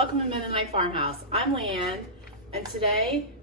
welcome to Mennonite Farmhouse. I'm Leanne, and today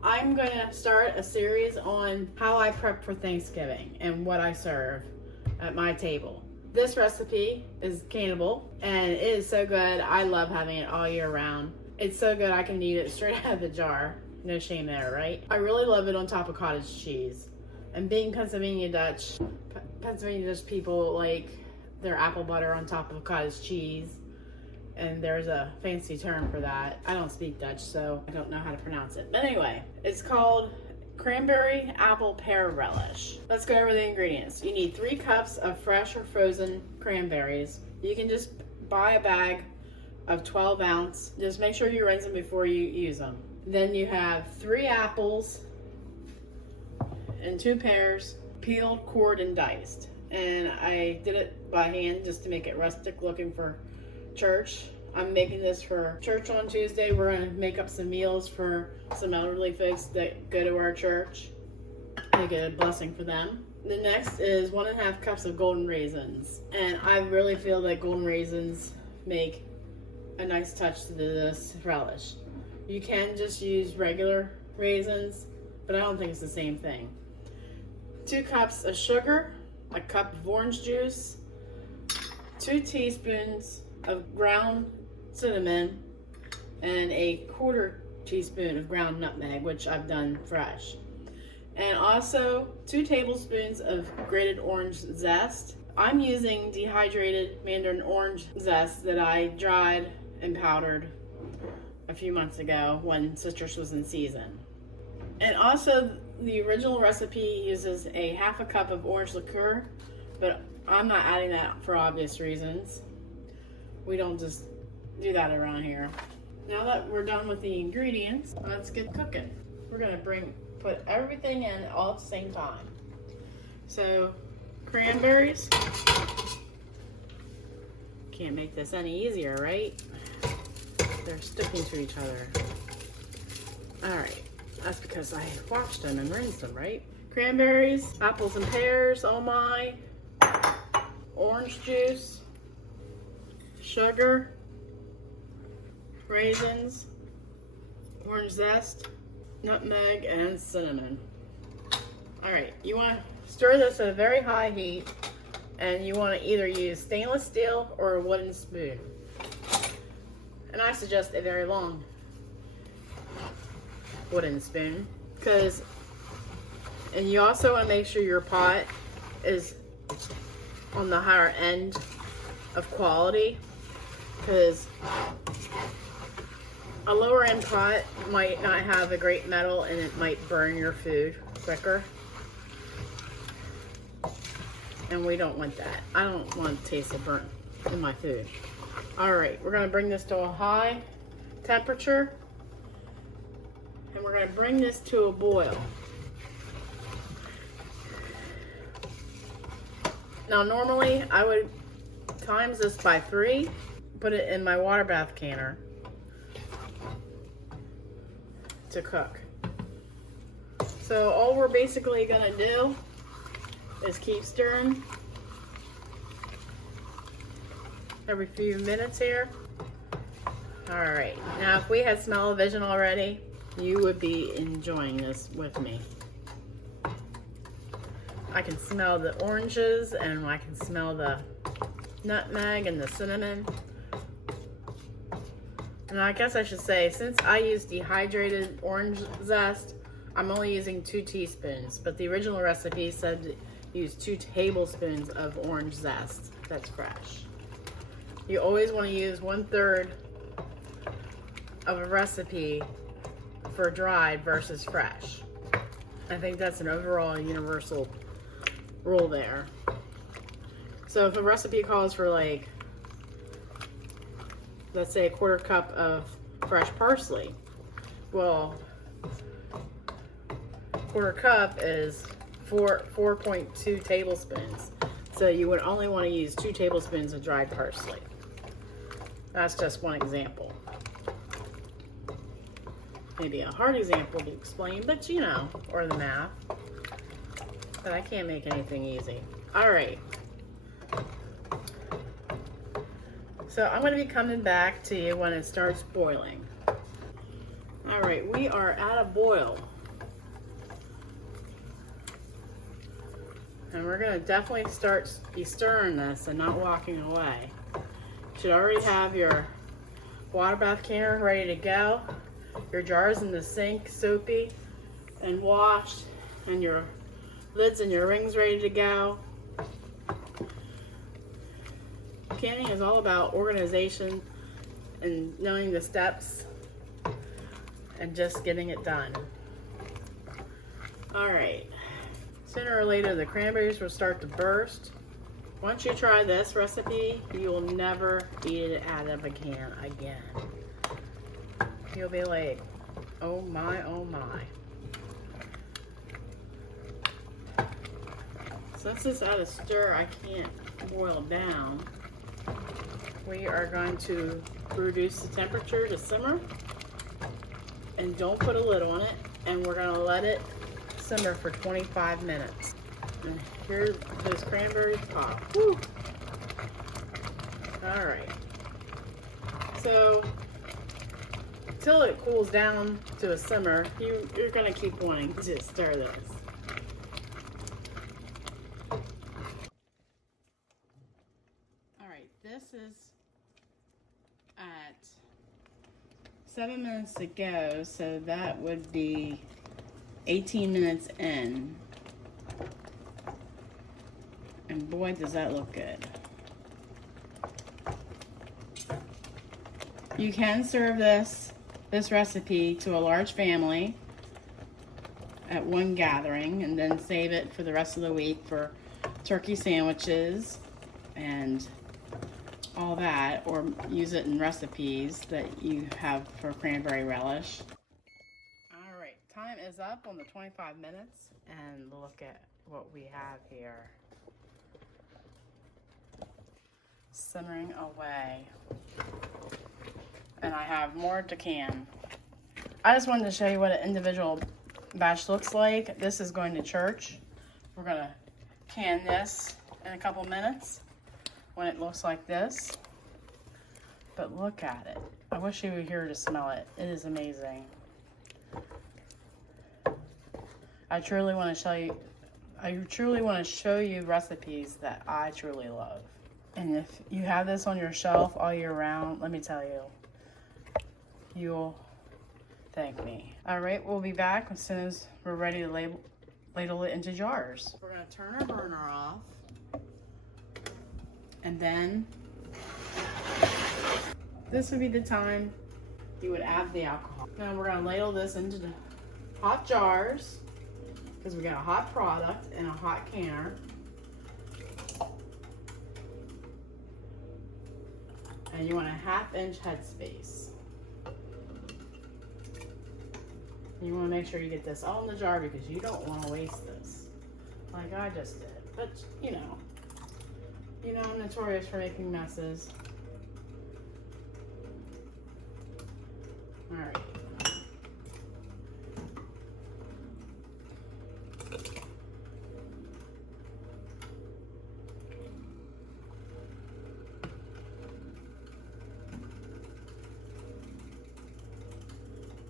I'm going to start a series on how I prep for Thanksgiving and what I serve at my table. This recipe is cannable, and it is so good. I love having it all year round. It's so good I can eat it straight out of the jar. No shame there, right? I really love it on top of cottage cheese. And being Pennsylvania Dutch people like their apple butter on top of cottage cheese. And there's a fancy term for that. I don't speak Dutch, so I don't know how to pronounce it. But anyway, it's called Cranberry Apple Pear Relish. Let's go over the ingredients. You need 3 cups of fresh or frozen cranberries. You can just buy a bag of 12 ounce. Just make sure you rinse them before you use them. Then you have 3 apples and 2 pears, peeled, cored, and diced. And I did it by hand just to make it rustic looking for church. I'm making this for church on Tuesday. We're going to make up some meals for some elderly folks that go to our church. Make a blessing for them. The next is 1.5 cups of golden raisins. And I really feel that golden raisins make a nice touch to this relish. You can just use regular raisins, but I don't think it's the same thing. 2 cups of sugar, a cup of orange juice, 2 teaspoons of ground cinnamon, and a 1/4 teaspoon of ground nutmeg, which I've done fresh. And also 2 tablespoons of grated orange zest. I'm using dehydrated mandarin orange zest that I dried and powdered a few months ago when citrus was in season. And also the original recipe uses a 1/2 cup of orange liqueur, but I'm not adding that for obvious reasons. We don't just do that around here. Now that we're done with the ingredients, let's get cooking. We're gonna put everything in all at the same time. So, cranberries. Can't make this any easier, right? They're sticking to each other. All right, that's because I washed them and rinsed them, right? Cranberries, apples and pears, oh my. Orange juice, sugar, raisins, orange zest, nutmeg, and cinnamon. All right, you want to stir this at a very high heat, and you want to either use stainless steel or a wooden spoon. And I suggest a very long wooden spoon, and you also want to make sure your pot is on the higher end of quality, because a lower end pot might not have a great metal and it might burn your food quicker, and we don't want that. I don't want to taste of burnt in my food. All right, we're going to bring this to a high temperature, and we're going to bring this to a boil. Now normally I would times this by 3, put it in my water bath canner to cook. So all we're basically gonna do is keep stirring every few minutes here. All right, now if we had smell-o-vision already, you would be enjoying this with me. I can smell the oranges, and I can smell the nutmeg and the cinnamon. And I guess I should say, since I use dehydrated orange zest, I'm only using 2 teaspoons, but the original recipe said to use 2 tablespoons of orange zest that's fresh. You always want to use 1/3 of a recipe for dried versus fresh. I think that's an overall universal rule there. So if a recipe calls for, like, let's say a 1/4 cup of fresh parsley, well, 1/4 cup is 4.2 tablespoons. So you would only want to use 2 tablespoons of dried parsley. That's just one example. Maybe a hard example to explain, but you know, or the math. But I can't make anything easy. All right. So I'm going to be coming back to you when it starts boiling. All right, we are at a boil. And we're going to definitely be stirring this and not walking away. You should already have your water bath canner ready to go, your jars in the sink soapy and washed, and your lids and your rings ready to go. Canning is all about organization and knowing the steps and just getting it done. All right, sooner or later the cranberries will start to burst. Once you try this recipe, you will never eat it out of a can again. You'll be like, oh my, oh my. Since it's at a stir, I can't boil down. We are going to reduce the temperature to simmer, and don't put a lid on it, and we're going to let it simmer for 25 minutes. And here those cranberries pop. Woo! All right. So until it cools down to a simmer, you're going to keep wanting to stir this. All right, this is at 7 minutes to go, so that would be 18 minutes in. And boy, does that look good. You can serve this recipe to a large family at one gathering, and then save it for the rest of the week for turkey sandwiches and all that, or use it in recipes that you have for cranberry relish. All right, time is up on the 25 minutes, and look at what we have here. Simmering away. And I have more to can. I just wanted to show you what an individual batch looks like. This is going to church. We're gonna can this in a couple minutes when it looks like this. But look at it. I wish you were here to smell it. It is amazing. I truly want to show you recipes that I truly love. And if you have this on your shelf all year round, let me tell you, you'll thank me. All right, we'll be back as soon as we're ready to ladle it into jars. We're gonna turn our burner off, and then this would be the time you would add the alcohol. Now we're gonna ladle this into the hot jars, because we got a hot product and a hot canner. And you want a 1/2 inch headspace. You want to make sure you get this all in the jar, because you don't want to waste this like I just did. But you know I'm notorious for making messes. All right.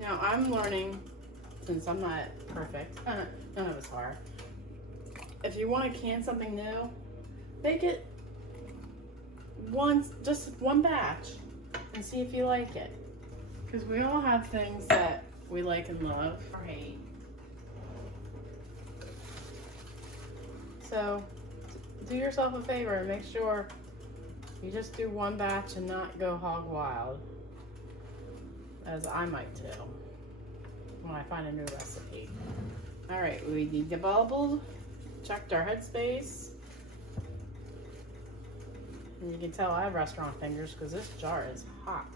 Now I'm learning, since I'm not perfect, none of us are. If you want to can something new, make it just one batch and see if you like it. Because we all have things that we like and love or hate. So do yourself a favor and make sure you just do one batch and not go hog wild, as I might do when I find a new recipe. All right, we need the bubble, checked our headspace. And you can tell I have restaurant fingers because this jar is hot.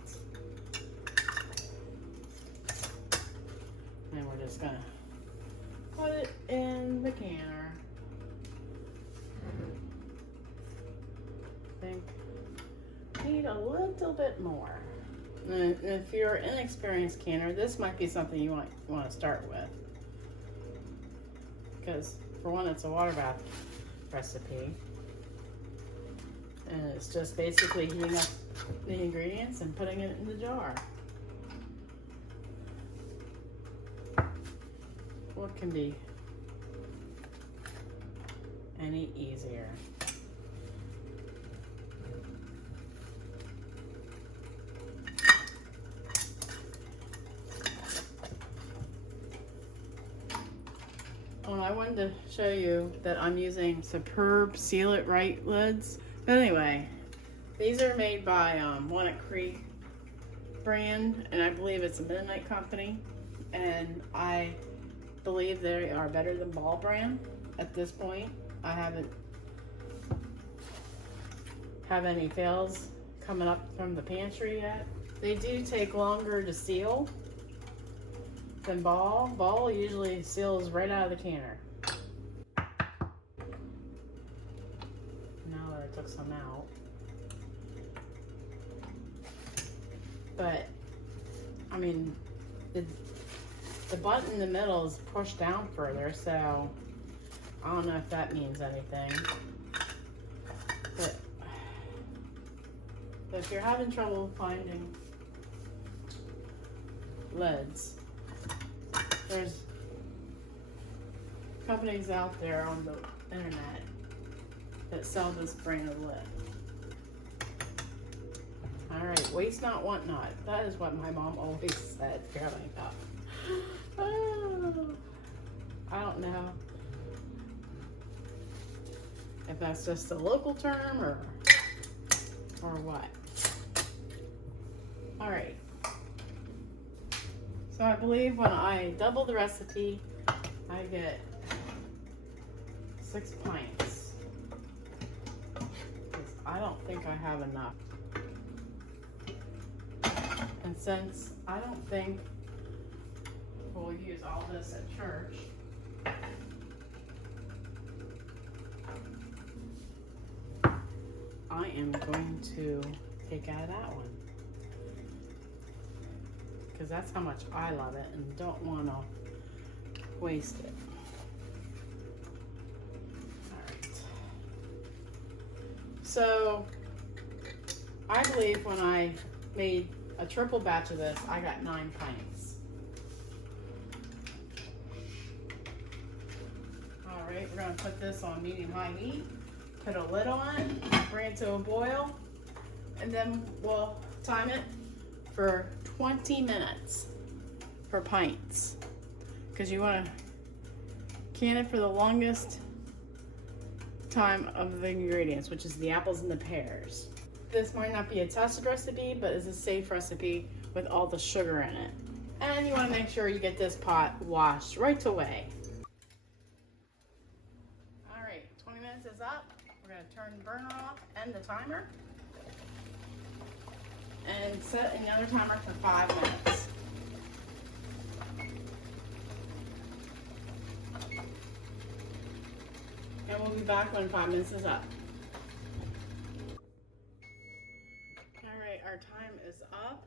And we're just gonna put it in the canner. I think we need a little bit more. And if you're an inexperienced canner, this might be something you want to start with. Because for one, it's a water bath recipe. And it's just basically heating up the ingredients and putting it in the jar. What can be any easier? Oh, I wanted to show you that I'm using superb Seal It Right lids. But anyway, these are made by Walnut Creek brand, and I believe it's a Mennonite company. And I believe they are better than Ball brand at this point. I haven't have any fails coming up from the pantry yet. They do take longer to seal than Ball. Ball usually seals right out of the canner. Now that I took some out. But, I mean, the button in the middle is pushed down further, so I don't know if that means anything. But if you're having trouble finding lids, there's companies out there on the internet that sell this brand of lid. Alright, waste not, want not. That is what my mom always said growing up. Oh, I don't know if that's just a local term or what. Alright. So I believe when I double the recipe, I get 6 pints. Because I don't think I have enough. And since I don't think we'll use all this at church, I am going to take out of that one. Because that's how much I love it and don't want to waste it. Alright. So, I believe when I made a triple batch of this, I got 9 pints. Alright, we're going to put this on medium-high heat, put a lid on it, bring it to a boil, and then we'll time it for 20 minutes for pints. Because you want to can it for the longest time of the ingredients, which is the apples and the pears. This might not be a tested recipe, but it's a safe recipe with all the sugar in it. And you want to make sure you get this pot washed right away. Alright, 20 minutes is up. We're going to turn the burner off and the timer. And set another timer for 5 minutes. And we'll be back when 5 minutes is up. Alright, our time is up.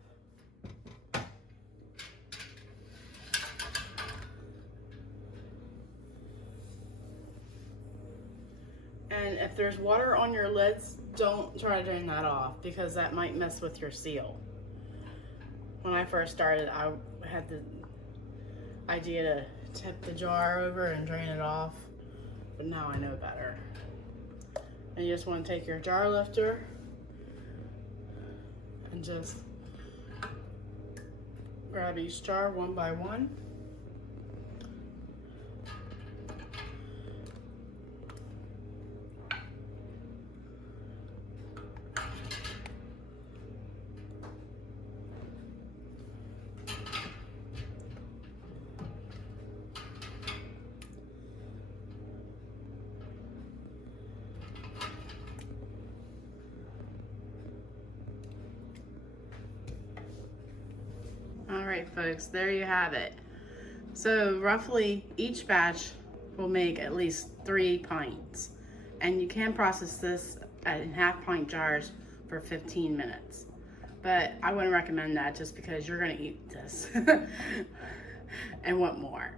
And if there's water on your lids, don't try to drain that off because that might mess with your seal. When I first started, I had the idea to tip the jar over and drain it off, but now I know better. And you just want to take your jar lifter and just grab each jar one by one. Alright folks, there you have it. So roughly each batch will make at least 3 pints. And you can process this in half-pint jars for 15 minutes. But I wouldn't recommend that just because you're going to eat this and want more.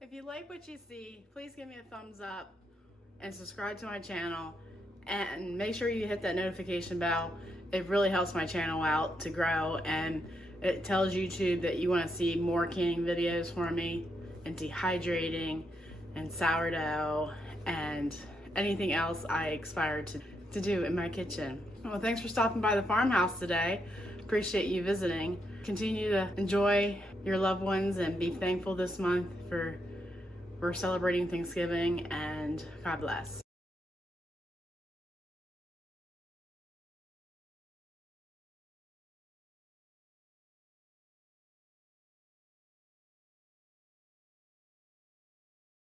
If you like what you see, please give me a thumbs up and subscribe to my channel. and make sure you hit that notification bell. It really helps my channel out to grow, and it tells YouTube that you want to see more canning videos for me, and dehydrating, and sourdough, and anything else I aspire to do in my kitchen. Well, thanks for stopping by the farmhouse today. Appreciate you visiting. Continue to enjoy your loved ones and be thankful this month for we're celebrating Thanksgiving, and God bless.